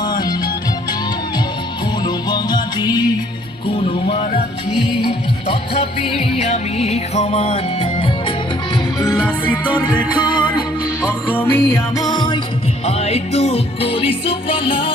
সমান, কোনো বঙালী কোনো মারাঠী তথাপি আমি সমান। লাচিতৰ দেশৰ অসমীয়া মই আইটোক কৰিছো প্ৰণাম।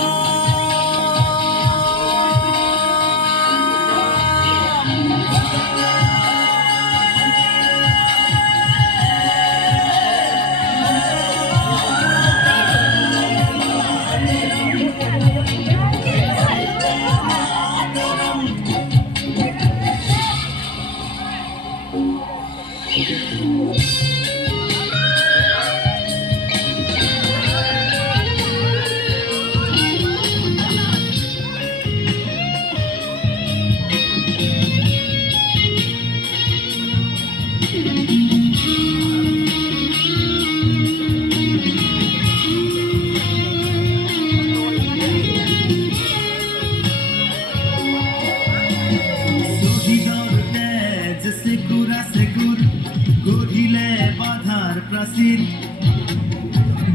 গঢ়িলে বাধাৰ প্ৰাচীৰ,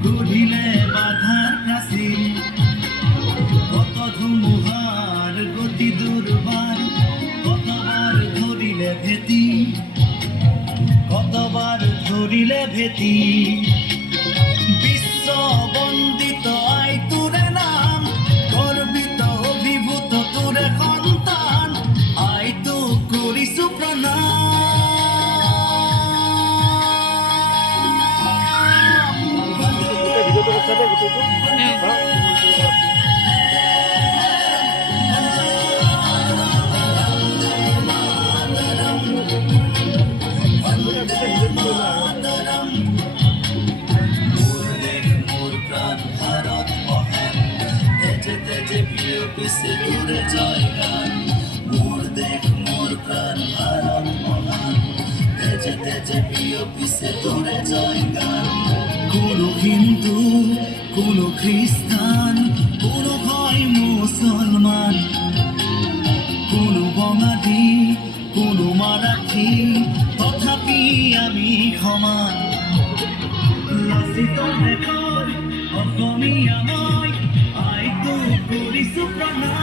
গঢ়িলে বাধাৰ প্ৰাচীৰ, কত ধুমুহাৰ গতি দুৰ্বাৰ, কতবাৰ ধৰিলে ভেটি, কতবাৰ ধৰিলে ভেটি। বিশ্ব বন্দিত আই তোৰে নাম, গৰ্বিত অভিভূত তোৰে সন্তান, আইটোক কৰিছো প্ৰণাম। পিছে তোরে জয় গান, মোর দেখ মোর প্রাণ ভারত মহান, তেজে তেজে প্রিয় পিছে তোরে জয় গান। কোনো হিন্দু কোনো খ্রিস্টান, কোনো হয় মুসলমান, কোনো বঙালী কোনো মারাঠী তথাপি আমি সমান। লাচিতৰ দেশৰ অসমীয়া মই আইটোক কৰিছো প্ৰণাম।